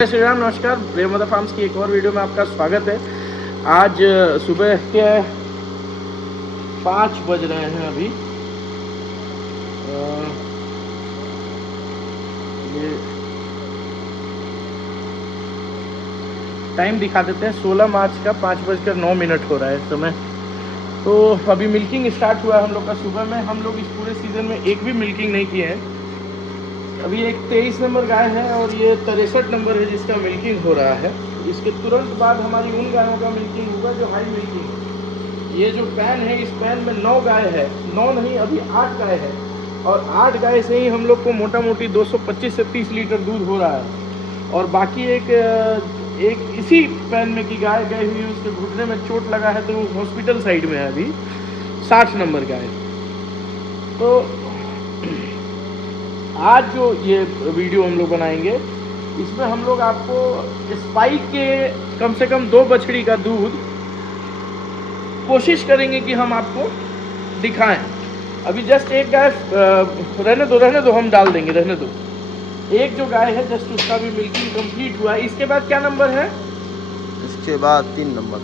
श्री राम, नमस्कार। वेमदा फार्म्स की एक और वीडियो में आपका स्वागत है। आज सुबह के 5 बज रहे हैं अभी। ये टाइम दिखा देते हैं, 16 मार्च का 5:09 हो रहा है समय। तो अभी मिल्किंग स्टार्ट हुआ है हम लोग का सुबह में। हम लोग इस पूरे सीज़न में एक भी मिल्किंग नहीं किए हैं। अभी एक 23 नंबर गाय है और ये 63 नंबर है जिसका मिल्किंग हो रहा है। इसके तुरंत बाद हमारी उन गायों का मिल्किंग होगा जो हाई मिल्किंग है। ये जो पैन है, इस पैन में 9 गाय है, 9 नहीं अभी 8 गाय है। और 8 गाय से ही हम लोग को मोटा मोटी 225 से 30 लीटर दूध हो रहा है। और बाकी एक इसी पैन में की गाय गई हुई, उसके घुटने में चोट लगा है तो वो हॉस्पिटल साइड में है अभी, 60 नंबर गाय। तो आज जो ये वीडियो हम लोग बनाएंगे, इसमें हम लोग आपको स्पाइक के कम से कम 2 बछड़ी का दूध कोशिश करेंगे कि हम आपको दिखाएं। अभी जस्ट एक गाय रहने दो, हम डाल देंगे, रहने दो। एक जो गाय है जस्ट उसका भी मिल्किंग कंप्लीट हुआ है। इसके बाद क्या नंबर है? इसके बाद 3 नंबर।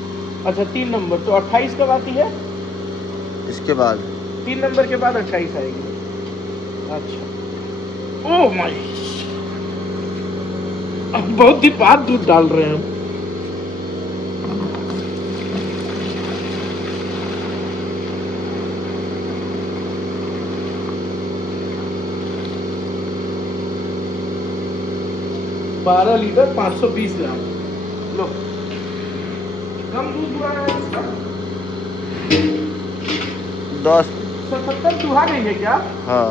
अच्छा 3 नंबर, तो 28 कब आती है? इसके बाद 3 नंबर के बाद 28 आएगी। अच्छा, ओह माय, अब बहुत दिन बाद दूध डाल रहे हैं हम। बारह लीटर 520 ग्राम। लो, कम दूध हुआ है इसका। 10 77 दुहा नहीं है क्या? हाँ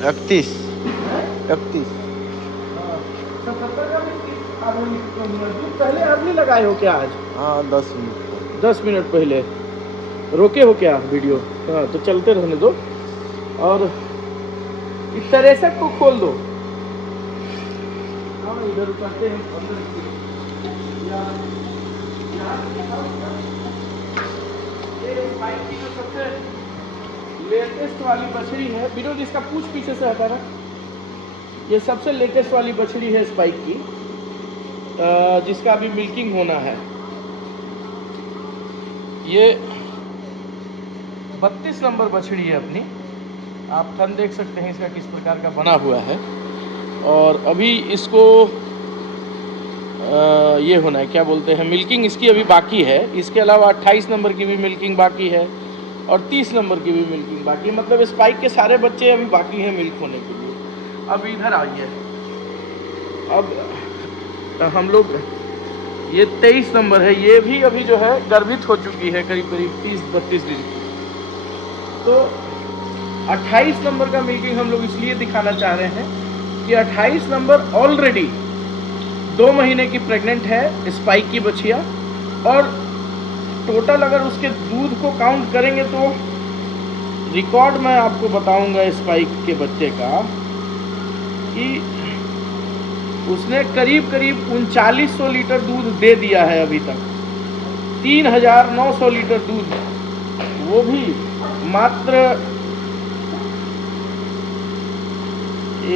31 31 दूध पहले अभी लगाए हो क्या आज? हाँ 10 मिनट 10 मिनट पहले रोके हो क्या वीडियो? हाँ तो चलते रहने दो। और इस तरह को खोल दो। हाँ इधर उतारते हैं अंदर। ये स्पाइक की जो सबसे लेटेस्ट वाली बछड़ी है, विनोद इसका पूछ पीछे से हटा रहा। ये सबसे लेटेस्ट वाली बछड़ी है स्पाइक की, जिसका अभी मिल्किंग होना है। ये 32 नंबर बछड़ी है अपनी। आप थन देख सकते हैं इसका किस प्रकार का बना हुआ है। और अभी इसको ये होना है, क्या बोलते हैं, मिल्किंग इसकी अभी बाकी है। इसके अलावा 28 नंबर की भी मिल्किंग बाकी है और 30 नंबर की भी मिल्किंग बाकी है। मतलब स्पाइक के सारे बच्चे अभी बाकी हैं मिल्क होने के लिए। अब इधर आइए। अब हम लोग, ये 23 नंबर है, ये भी अभी जो है गर्भित हो चुकी है करीब 30-32 दिन की। तो 28 नंबर का मिल्किंग हम लोग इसलिए दिखाना चाह रहे हैं कि 28 नंबर ऑलरेडी 2 महीने की प्रेग्नेंट है स्पाइक की बछिया। और टोटल अगर उसके दूध को काउंट करेंगे तो रिकॉर्ड मैं आपको बताऊंगा स्पाइक के बच्चे का कि उसने करीब 3900 लीटर दूध दे दिया है अभी तक। 3900 लीटर दूध, वो भी मात्र,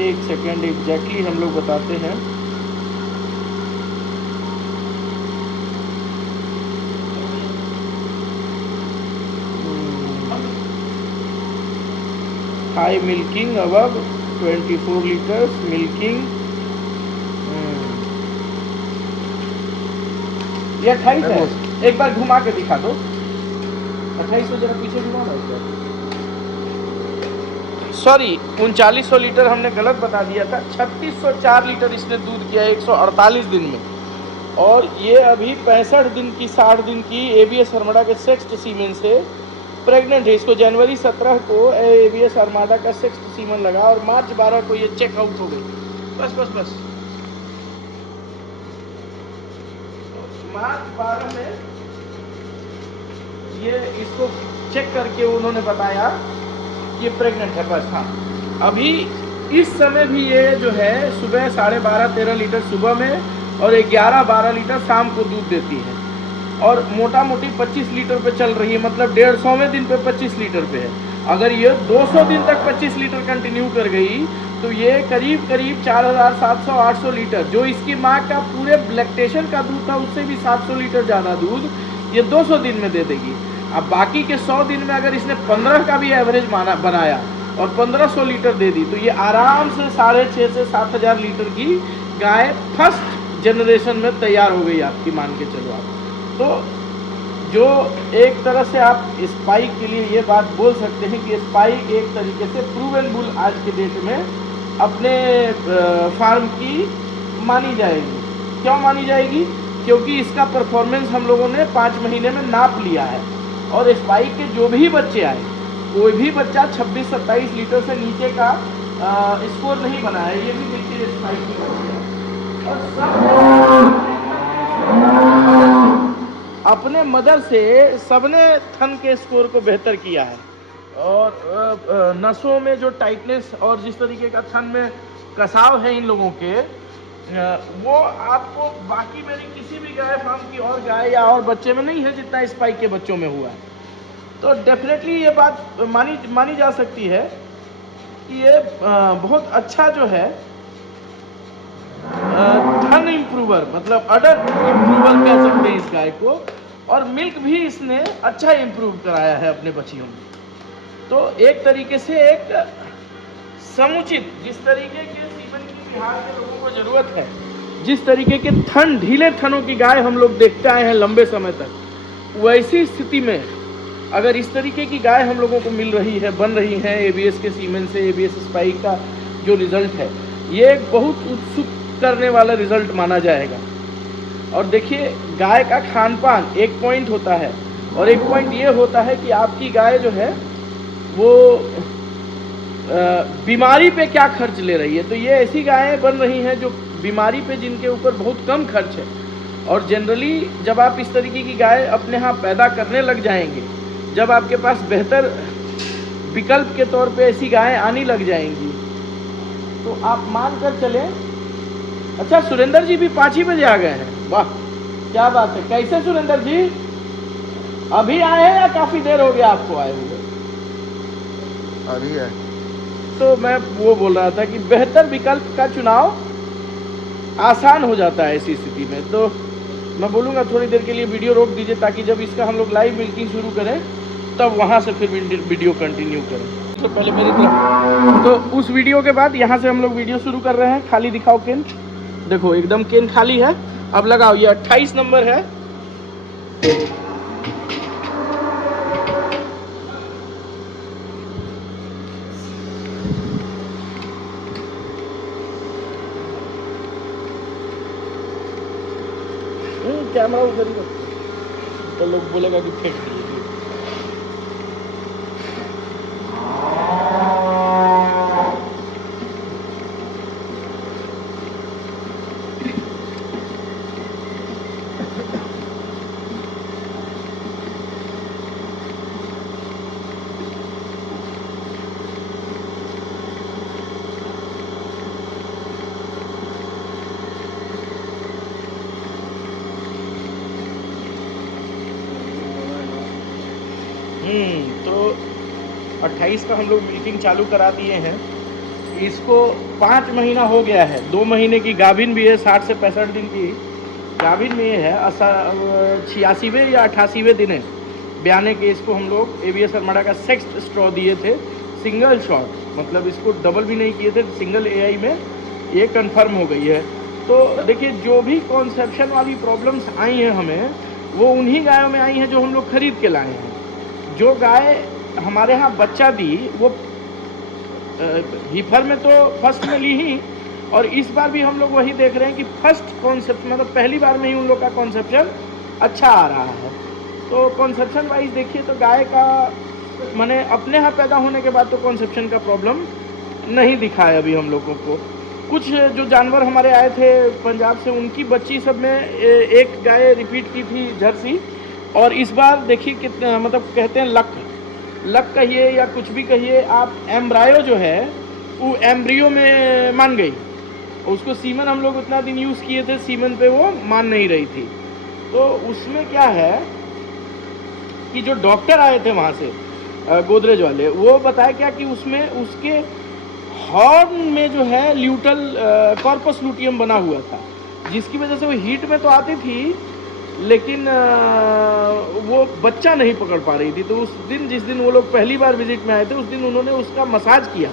एक सेकेंड एग्जैक्टली हम लोग बताते हैं। High milking above 24 litres milking. ये 28 है। एक बार घुमा के दिखा दो 28 को, जरा पीछे घुमा दो। सॉरी, 3900 लीटर हमने गलत बता दिया था। 3604 लीटर इसने दूध किया 148 दिन में। और ये अभी 65 दिन की 60 दिन की एबीएस आर्माडा के सेक्स्ट सीमेन से प्रेग्नेंट है। इसको जनवरी 17 को एबीएस आर्माडा का सेक्स्ट सीमन लगा और मार्च 12 को ये चेक आउट हो गई। बस मार्च 12 में ये इसको चेक करके उन्होंने बताया कि ये प्रेग्नेंट है। बस हाँ, अभी इस समय भी ये जो है सुबह 12.5-13 लीटर सुबह में और 11-12 लीटर शाम को दूध देती है। और मोटा मोटी 25 लीटर पे चल रही है, मतलब 150वें दिन पे 25 लीटर पे है। अगर ये 200 दिन तक 25 लीटर कंटिन्यू कर गई तो ये करीब करीब 4700-800 लीटर, जो इसकी माँ का पूरे लैक्टेशन का दूध था उससे भी 700 लीटर ज़्यादा दूध ये 200 दिन में दे देगी। अब बाकी के 100 दिन में अगर इसने 15 का भी एवरेज बनाया और 1500 लीटर दे दी तो ये आराम से 6,500 से 7,000 लीटर की गाय फर्स्ट जनरेशन में तैयार हो गई आपकी, मान के चलो आप। तो जो एक तरह से आप स्पाइक के लिए ये बात बोल सकते हैं कि स्पाइक एक तरीके से प्रूवन बुल आज के डेट में अपने फार्म की मानी जाएगी। क्यों मानी जाएगी? क्योंकि इसका परफॉर्मेंस हम लोगों ने 5 महीने में नाप लिया है और स्पाइक के जो भी बच्चे आए, कोई भी बच्चा 26-27 लीटर से नीचे का स्कोर नहीं बना है। ये भी देखिए स्पाइक के बच्चे और सब अपने मदर से सबने थन के स्कोर को बेहतर किया है और नसों में जो टाइटनेस और जिस तरीके का थन में कसाव है इन लोगों के, वो आपको बाकी मेरी किसी भी गाय फार्म की और गाय या और बच्चे में नहीं है जितना स्पाइक के बच्चों में हुआ है। तो डेफिनेटली ये बात मानी जा सकती है कि ये बहुत अच्छा जो है थन इम्प्रूवर, मतलब अडर इम्प्रूवर कह सकते हैं इस गाय को, और मिल्क भी इसने अच्छा इम्प्रूव कराया है अपने बच्चियों में। तो एक तरीके से एक समुचित, जिस तरीके के सीमन की बिहार के लोगों को जरूरत है, जिस तरीके के थन ढीले थनों की गाय हम लोग देखते आए हैं लंबे समय तक, वैसी स्थिति में अगर इस तरीके की गाय हम लोगों को मिल रही है, बन रही है एबीएस के सीमेन से, एबीएस स्पाइक का जो रिजल्ट है, ये एक बहुत उत्सुक करने वाला रिजल्ट माना जाएगा। और देखिए गाय का खान पान एक पॉइंट होता है और एक पॉइंट ये होता है कि आपकी गाय जो है वो बीमारी पे क्या खर्च ले रही है। तो ये ऐसी गायें बन रही हैं जो बीमारी पे जिनके ऊपर बहुत कम खर्च है। और जनरली जब आप इस तरीके की गाय अपने यहाँ पैदा करने लग जाएंगे, जब आपके पास बेहतर विकल्प के तौर पे ऐसी गायें आने लग जाएंगी, तो आप मान कर चलें। अच्छा, सुरेंद्र जी भी 5 ही बजे आ गए हैं, वाह क्या बात है। कैसे सुरेंद्र जी, अभी आए हैं या काफी देर हो गया आपको आए हुए? अभी है। तो मैं वो बोल रहा था कि बेहतर विकल्प का चुनाव आसान हो जाता है ऐसी स्थिति में। तो मैं बोलूँगा थोड़ी देर के लिए वीडियो रोक दीजिए ताकि जब इसका हम लोग लाइव मिल्किंग शुरू करें तब वहाँ से फिर वीडियो कंटिन्यू करें। तो पहले मेरी तरफ, तो उस वीडियो के बाद यहाँ से हम लोग वीडियो शुरू कर रहे हैं। खाली दिखाओ केन, देखो एकदम केन खाली है। अब लगाओ, ये 28 नंबर है। कैमरा उधर ही रखो तो लोग बोलेगा कि फेंक दिए। तो 28 का हम लोग मिल्किंग चालू करा दिए हैं। इसको 5 महीना हो गया है, 2 महीने की गाभिन भी है, 60 से 65 दिन की गाभिन में है। 86वें या 88वें दिन है ब्याने के इसको हम लोग एबीएस अरमाडा का 6th स्ट्रॉ दिए थे, सिंगल शॉट, मतलब इसको डबल भी नहीं किए थे, सिंगल एआई में ये कंफर्म हो गई है। तो देखिए जो भी कॉन्सेप्शन वाली प्रॉब्लम्स आई हैं हमें, वो उन्हीं गायों में आई हैं जो हम लोग खरीद के लाए हैं। जो गाय हमारे यहाँ बच्चा दी वो हीफर में तो फर्स्ट में ली ही, और इस बार भी हम लोग वही देख रहे हैं कि फर्स्ट कॉन्सेप्ट, मतलब पहली बार में ही उन लोग का कॉन्सेप्शन अच्छा आ रहा है। तो कॉन्सेप्शन वाइज देखिए तो गाय का माने अपने यहाँ पैदा होने के बाद तो कॉन्सेप्शन का प्रॉब्लम नहीं दिखा है अभी हम लोगों को। कुछ जो जानवर हमारे आए थे पंजाब से, उनकी बच्ची सब में एक गाय रिपीट की थी जर्सी, और इस बार देखिए कितना, मतलब कहते हैं लक कहिए या कुछ भी कहिए आप, एम्ब्रायो जो है वो एम्ब्रियो में मान गई। उसको सीमन हम लोग उतना दिन यूज़ किए थे, सीमन पे वो मान नहीं रही थी। तो उसमें क्या है कि जो डॉक्टर आए थे वहाँ से, गोदरेज वाले, वो बताया क्या कि उसमें उसके हॉर्न में जो है ल्यूटल कॉर्पस लूटियम बना हुआ था, जिसकी वजह से वो हीट में तो आती थी लेकिन वो बच्चा नहीं पकड़ पा रही थी। तो उस दिन, जिस दिन वो लोग पहली बार विजिट में आए थे, उस दिन उन्होंने उसका मसाज किया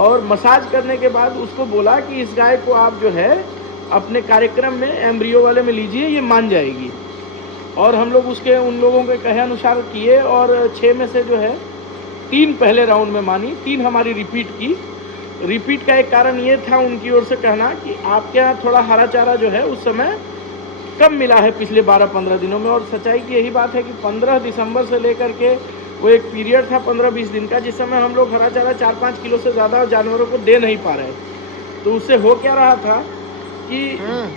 और मसाज करने के बाद उसको बोला कि इस गाय को आप जो है अपने कार्यक्रम में एम्ब्रियो वाले में लीजिए, ये मान जाएगी। और हम लोग उसके उन लोगों के कहे अनुसार किए और 6 में से जो है 3 पहले राउंड में मानी, 3 हमारी रिपीट की। रिपीट का एक कारण ये था उनकी ओर से कहना कि आपके यहाँ थोड़ा हरा चारा जो है उस समय कम मिला है पिछले 12-15 दिनों में। और सच्चाई की यही बात है कि 15 दिसंबर से लेकर के वो एक पीरियड था 15-20 दिन का, जिस समय हम लोग हरा चारा 4-5 किलो से ज़्यादा जानवरों को दे नहीं पा रहे। तो उससे हो क्या रहा था कि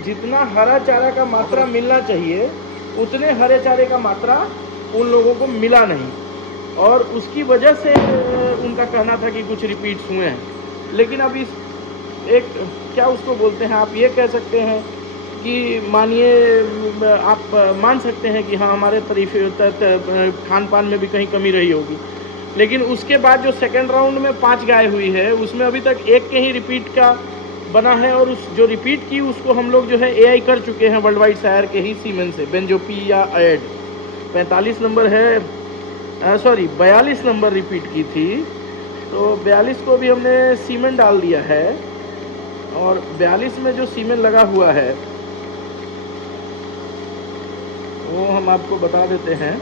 जितना हरा चारा का मात्रा मिलना चाहिए उतने हरे चारे का मात्रा उन लोगों को मिला नहीं, और उसकी वजह से उनका कहना था कि कुछ रिपीट्स हुए हैं। लेकिन अब इस एक क्या उसको बोलते हैं, आप ये कह सकते हैं कि मानिए आप मान सकते हैं कि हाँ हमारे खान पान में भी कहीं कमी रही होगी। लेकिन उसके बाद जो सेकेंड राउंड में 5 गाय हुई है उसमें अभी तक एक के ही रिपीट का बना है, और उस जो रिपीट की उसको हम लोग जो है एआई कर चुके हैं वर्ल्ड वाइड शायर के ही सीमेन से, बेंजोपी या एड। 45 नंबर है, सॉरी 42 नंबर रिपीट की थी, तो 42 को भी हमने सीमेन डाल दिया है। और 42 में जो सीमेन लगा हुआ है वो हम आपको बता देते हैं।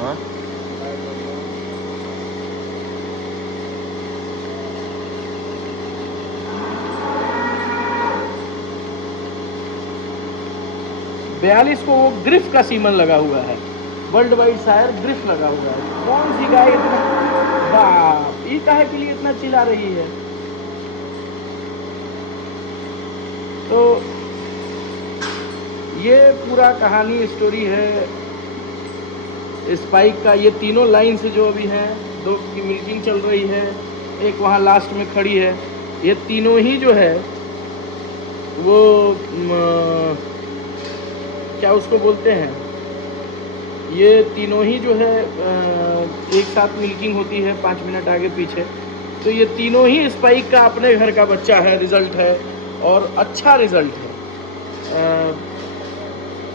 हाँ? बयालीस को वो ग्रिफ का सीमन लगा हुआ है, वर्ल्ड वाइड शायर ग्रिफ लगा हुआ है। कौन सी गाय इतना बाप ई काहे के लिए इतना चिल्ला रही है? तो ये पूरा कहानी स्टोरी है स्पाइक का। ये तीनों लाइन से जो अभी हैं, 2 की मिल्किंग चल रही है, एक वहाँ लास्ट में खड़ी है। ये तीनों ही जो है वो क्या उसको बोलते हैं, ये तीनों ही जो है एक साथ मिल्किंग होती है 5 मिनट आगे पीछे। तो ये तीनों ही स्पाइक का अपने घर का बच्चा है, रिजल्ट है और अच्छा रिजल्ट है।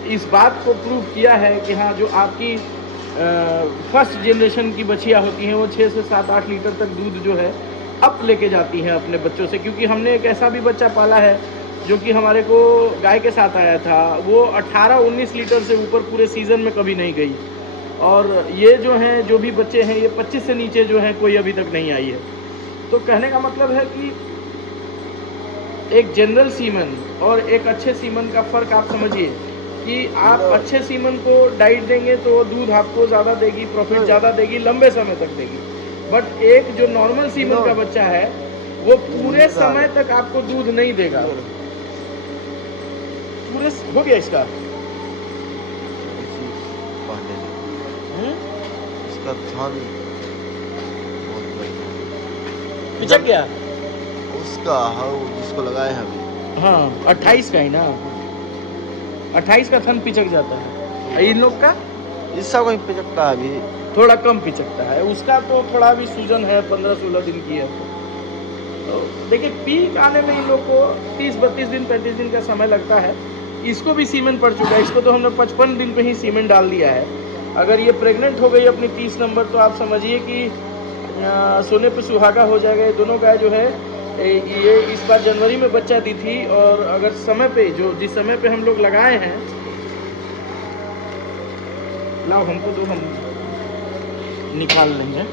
इस बात को प्रूव किया है कि हाँ जो आपकी फर्स्ट जनरेशन की बछिया होती हैं वो 6 से 7-8 लीटर तक दूध जो है अप लेके जाती हैं अपने बच्चों से। क्योंकि हमने एक ऐसा भी बच्चा पाला है जो कि हमारे को गाय के साथ आया था, वो 18-19 लीटर से ऊपर पूरे सीज़न में कभी नहीं गई। और ये जो हैं जो भी बच्चे हैं ये 25 से नीचे जो हैं कोई अभी तक नहीं आई है। तो कहने का मतलब है कि एक जनरल सीमन और एक अच्छे सीमन का फ़र्क आप समझिए कि आप अच्छे सीमन को डाइट देंगे तो दूध आपको ज़्यादा देगी, प्रॉफिट ज़्यादा देगी, लंबे समय तक देगी। बट एक जो नॉर्मल सीमन का बच्चा है वो पूरे समय तक आपको दूध नहीं देगा। पूरे हो गया इसका इसका थान बहुत बढ़िया पिचक गया उसका। हाँ जिसको लगाए हैं अभी, हाँ 28 का ही ना, 28 का थन पिचक जाता है। इन लोग का इसका कोई पिचकता है अभी, थोड़ा कम पिचकता है, उसका तो थोड़ा भी सूजन है, 15-16 दिन की है। तो देखिए पीक आने में इन लोग को 30-32 दिन 35 दिन का समय लगता है। इसको भी सीमेन पड़ चुका है, इसको तो हमने 55 दिन पे ही सीमेन डाल दिया है। अगर ये प्रेग्नेंट हो गई अपनी 30 नंबर तो आप समझिए कि सोने पे सुहागा हो जाएगा। ये दोनों गाय जो है ये इस बार जनवरी में बच्चा दी थी, और अगर समय पे जो जिस समय पे हम लोग लगाए हैं, लाओ हमको दो, हम निकाल लेंगे।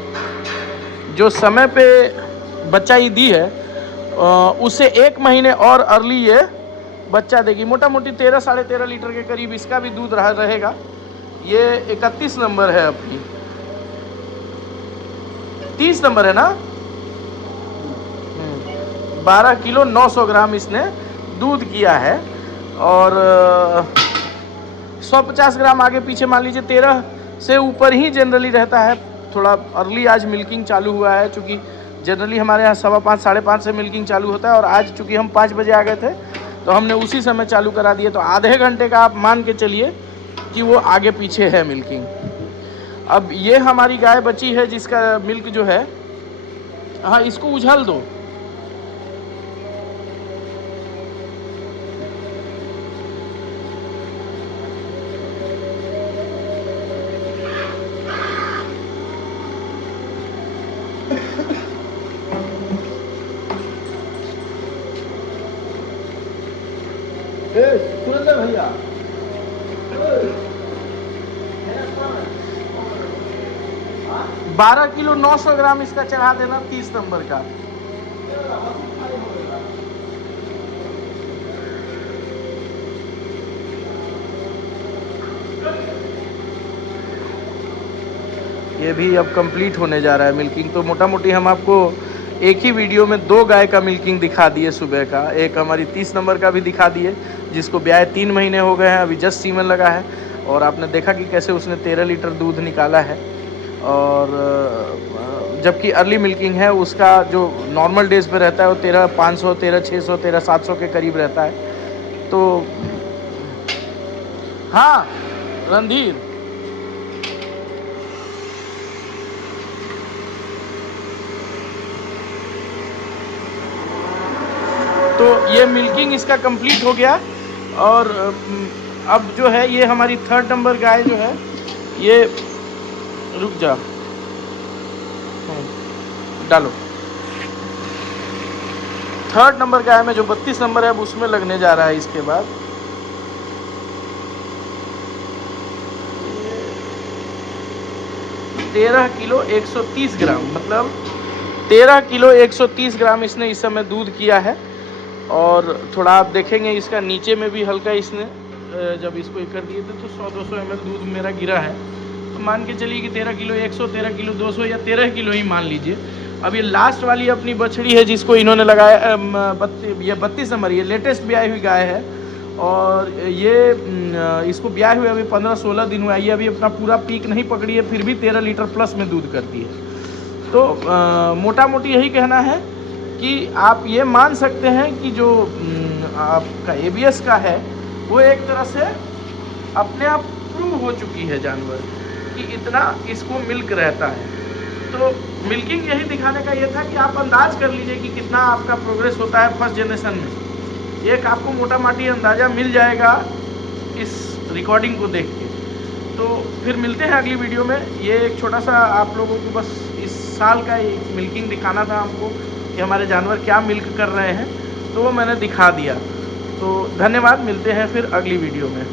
जो समय पे बच्चा ये दी है उससे 1 महीने और अर्ली ये बच्चा देगी। मोटा मोटी 13-13.5 लीटर के करीब इसका भी दूध रहेगा। ये 31 नंबर है अपनी, 30 नंबर है ना, 12 किलो 900 ग्राम इसने दूध किया है। और 150 ग्राम आगे पीछे मान लीजिए 13 से ऊपर ही जनरली रहता है। थोड़ा अर्ली आज मिल्किंग चालू हुआ है, चूँकि जनरली हमारे यहाँ 5:15 5:30 से मिल्किंग चालू होता है, और आज चूँकि हम 5 बजे आ गए थे तो हमने उसी समय चालू करा दिया। तो आधे घंटे का आप मान के चलिए कि वो आगे पीछे है मिल्किंग। अब ये हमारी गाय बची है जिसका मिल्क जो है, हाँ इसको उछाल दो। सुरेंद्र भैया 12 किलो 900 ग्राम इसका चढ़ा देना 30 नंबर का। ये भी अब कंप्लीट होने जा रहा है मिल्किंग। तो मोटा मोटी हम आपको एक ही वीडियो में 2 गाय का मिल्किंग दिखा दिए सुबह का। एक हमारी 30 नंबर का भी दिखा दिए जिसको ब्याह 3 महीने हो गए हैं, अभी जस्ट सीमन लगा है। और आपने देखा कि कैसे उसने 13 लीटर दूध निकाला है। और जबकि अर्ली मिल्किंग है उसका जो नॉर्मल डेज पे रहता है वो 13,500, 13,600, 13,700 के करीब रहता है। तो हाँ रणधीर, तो ये मिल्किंग इसका कंप्लीट हो गया। और अब जो है ये हमारी 3rd नंबर गाय जो है, ये रुक जा डालो। 3rd नंबर गाय में जो 32 नंबर है उसमें लगने जा रहा है इसके बाद। तेरह किलो 130 ग्राम, मतलब 13 किलो 130 ग्राम इसने इस समय दूध किया है। और थोड़ा आप देखेंगे इसका नीचे में भी हल्का इसने जब इसको कर दिए थे तो 100-200 ml दूध मेरा गिरा है। तो मान के चलिए कि 13 किलो 100, 13 किलो 200 या 13 किलो ही मान लीजिए। अब ये लास्ट वाली अपनी बछड़ी है जिसको इन्होंने लगाया ये 32 नंबर, ये लेटेस्ट ब्याई हुई गाय है। और ये इसको ब्याह हुए अभी 15-16 दिन हुआ है। ये अभी अपना पूरा पीक नहीं पकड़ी है, फिर भी 13 लीटर प्लस में दूध करती है। तो मोटा मोटी यही कहना है कि आप ये मान सकते हैं कि जो आपका ABS का है वो एक तरह से अपने आप प्रूव हो चुकी है जानवर कि इतना इसको मिल्क रहता है। तो मिल्किंग यही दिखाने का ये था कि आप अंदाज कर लीजिए कि कितना आपका प्रोग्रेस होता है फर्स्ट जनरेशन में। एक आपको मोटा माटी अंदाज़ा मिल जाएगा इस रिकॉर्डिंग को देख के। तो फिर मिलते हैं अगली वीडियो में। ये एक छोटा सा आप लोगों को बस इस साल का मिल्किंग दिखाना था हमको कि हमारे जानवर क्या मिल्क कर रहे हैं, तो वो मैंने दिखा दिया। तो धन्यवाद, मिलते हैं फिर अगली वीडियो में।